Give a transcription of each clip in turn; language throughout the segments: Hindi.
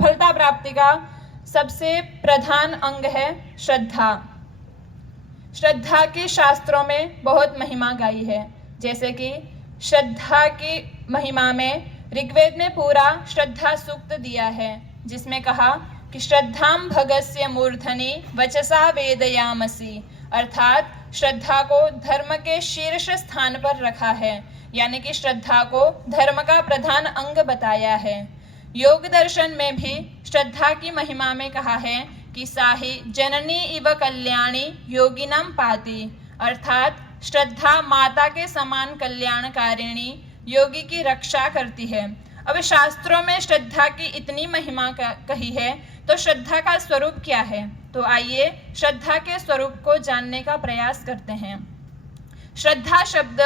सफलता प्राप्ति का सबसे प्रधान अंग है श्रद्धा। श्रद्धा की शास्त्रों में बहुत महिमा गाई है। जैसे कि श्रद्धा की महिमा में ऋग्वेद में पूरा श्रद्धा सूक्त दिया है, जिसमें कहा कि श्रद्धाम भगस्य मूर्धनि वचसा वेदयामसि, अर्थात श्रद्धा को धर्म के शीर्ष स्थान पर रखा है, यानी कि श्रद्धा को धर्म का प्रधान अंग बताया है। योग दर्शन में भी श्रद्धा की महिमा में कहा है कि साही जननी इव कल्याणी योगिनम पाति, अर्थात श्रद्धा माता के समान कल्याणकारिणी योगी की रक्षा करती है। अब शास्त्रों में श्रद्धा की इतनी महिमा कही है, तो श्रद्धा का स्वरूप क्या है? तो आइए श्रद्धा के स्वरूप को जानने का प्रयास करते हैं। श्रद्धा शब्द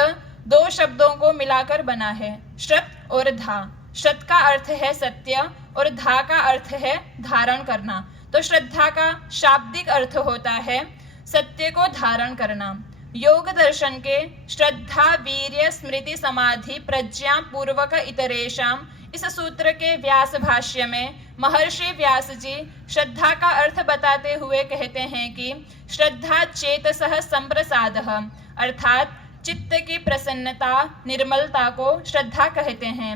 दो शब्दों को मिलाकर बना है, श्रत और धा। श्रत का अर्थ है सत्य और धा का अर्थ है धारण करना। तो श्रद्धा का शाब्दिक अर्थ होता है सत्य को धारण करना। योग दर्शन के श्रद्धा वीर्य स्मृति समाधि प्रज्ञा पूर्वक इतरेषाम इस सूत्र के व्यास भाष्य में महर्षि व्यास जी श्रद्धा का अर्थ बताते हुए कहते हैं कि श्रद्धा चेतसः संप्रसादः, अर्थात चित्त की प्रसन्नता निर्मलता को श्रद्धा कहते हैं।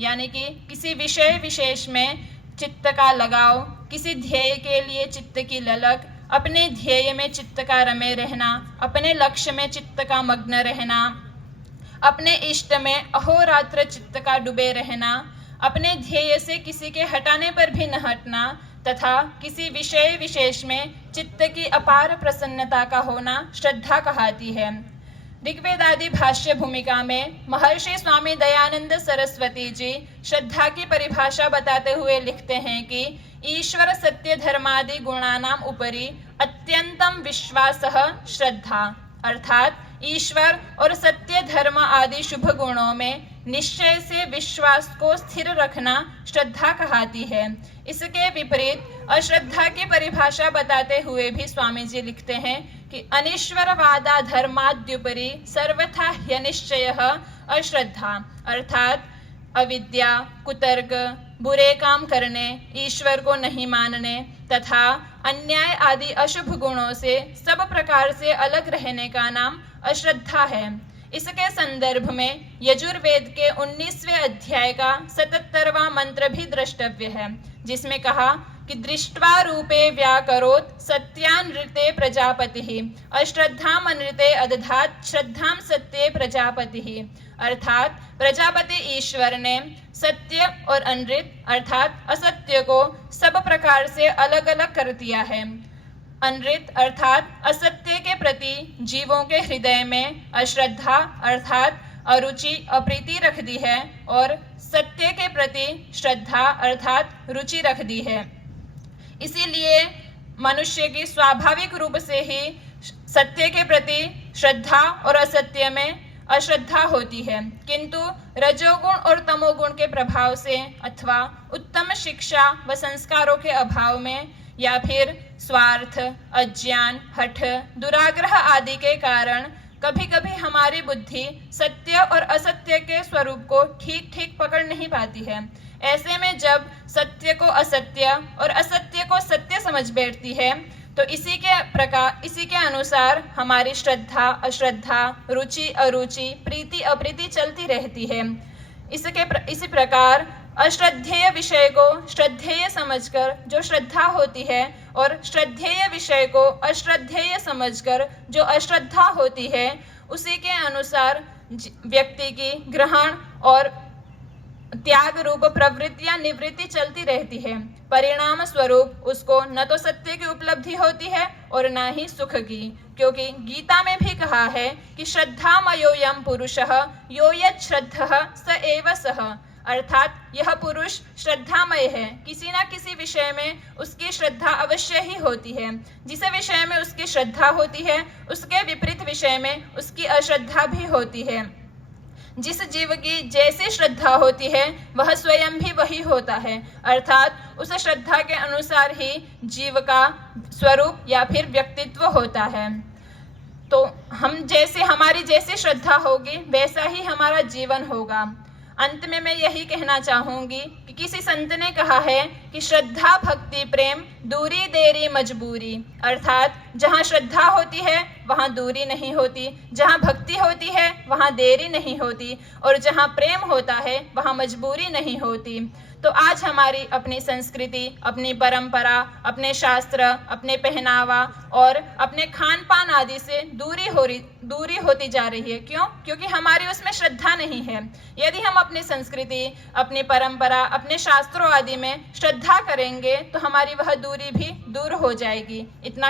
यानी कि किसी विषय विशेष में चित्त का लगाव, किसी ध्येय के लिए चित्त की ललक, अपने ध्येय में चित्त का रमे रहना, अपने लक्ष्य में चित्त का मग्न रहना, अपने इष्ट में अहोरात्र चित्त का डूबे रहना, अपने ध्येय से किसी के हटाने पर भी न हटना, तथा किसी विषय विशेष में चित्त की अपार प्रसन्नता का होना श्रद्धा कहलाती है। ऋग्वेद आदि भाष्य भूमिका में महर्षि स्वामी दयानंद सरस्वती जी श्रद्धा की परिभाषा बताते हुए लिखते हैं कि ईश्वर सत्य धर्मादि गुणानाम उपरि अत्यंतम विश्वासः श्रद्धा, अर्थात ईश्वर और सत्य धर्म आदि शुभ गुणों में निश्चय से विश्वास को स्थिर रखना श्रद्धा कहलाती है। इसके विपरीत अश्रद्धा की परिभाषा बताते हुए भी स्वामी जी लिखते हैं कि अनिश्वरवादा धर्माद्युपरि सर्वथा ह्यनिश्चयः अश्रद्धा, अर्थात अविद्या, कुतर्क, बुरे काम करने, ईश्वर को नहीं मानने तथा अन्याय आदि अशुभ गुणों से सब प्रकार से अलग रहने का नाम अश्रद्धा है। इसके संदर्भ में यजुर्वेद के 19वें अध्याय का 77वां मंत्र भी द्रष्टव्य है, जिसमें कहा कि दृष्ट्वा रूपे व्याकरोत् सत्यानृते प्रजापतिः अश्रद्धामनृते अदधात् श्रद्धाम सत्ये प्रजापतिः, अर्थात प्रजापति ईश्वर ने सत्य और अनृत अर्थात असत्य को सब प्रकार से अलग अलग कर दिया है। अनृत अर्थात असत्य के प्रति जीवों के हृदय में अश्रद्धा अर्थात अरुचि अप्रीति रख दी है और सत्य के प्रति श्रद्धा अर्थात रुचि रख दी है। इसीलिए मनुष्य की स्वाभाविक रूप से ही सत्य के प्रति श्रद्धा और असत्य में अश्रद्धा होती है, किंतु रजोगुण और तमोगुण के प्रभाव से अथवा उत्तम शिक्षा व संस्कारों के अभाव में या फिर स्वार्थ, अज्ञान, हठ, दुराग्रह आदि के कारण कभी कभी हमारी बुद्धि सत्य और असत्य के स्वरूप को ठीक ठीक पकड़ नहीं पाती है। ऐसे में जब सत्य को असत्य और असत्य को सत्य समझ बैठती है, तो इसी के अनुसार हमारी श्रद्धा अश्रद्धा, रुचि अरुचि, प्रीति अप्रीति चलती रहती है। इसी प्रकार अश्रद्धेय विषय को श्रद्धेय समझकर जो श्रद्धा होती है और श्रद्धेय विषय को अश्रद्धेय समझकर जो अश्रद्धा होती है, उसी के अनुसार व्यक्ति की ग्रहण और त्याग रूप प्रवृत्तियां निवृत्ति चलती रहती है। परिणाम स्वरूप उसको न तो सत्य की उपलब्धि होती है और न ही सुख की, क्योंकि गीता में भी कहा है कि श्रद्धामयोऽयं पुरुषः यो यत् श्रद्धः स एव सः, अर्थात यह पुरुष श्रद्धामय है। किसी न किसी विषय में उसकी श्रद्धा अवश्य ही होती है। जिस विषय में उसकी श्रद्धा होती है उसके विपरीत विषय में उसकी अश्रद्धा भी होती है। जिस जीव की जैसी श्रद्धा होती है वह स्वयं भी वही होता है, अर्थात उस श्रद्धा के अनुसार ही जीव का स्वरूप या फिर व्यक्तित्व होता है। तो हमारी जैसी श्रद्धा होगी वैसा ही हमारा जीवन होगा। अंत में मैं यही कहना चाहूंगी कि किसी संत ने कहा है कि श्रद्धा भक्ति प्रेम दूरी देरी मजबूरी, अर्थात जहाँ श्रद्धा होती है वहाँ दूरी नहीं होती, जहाँ भक्ति होती है वहाँ देरी नहीं होती, और जहाँ प्रेम होता है वहाँ मजबूरी नहीं होती। तो आज हमारी अपनी संस्कृति, अपनी परंपरा, अपने शास्त्र, अपने पहनावा और अपने खान पान आदि से दूरी होती जा रही है। क्यों? क्योंकि हमारी उसमें श्रद्धा नहीं है। यदि हम अपनी संस्कृति, अपनी परंपरा, अपने शास्त्रों आदि में श्रद्धा करेंगे तो हमारी वह दूरी भी दूर हो जाएगी। इतना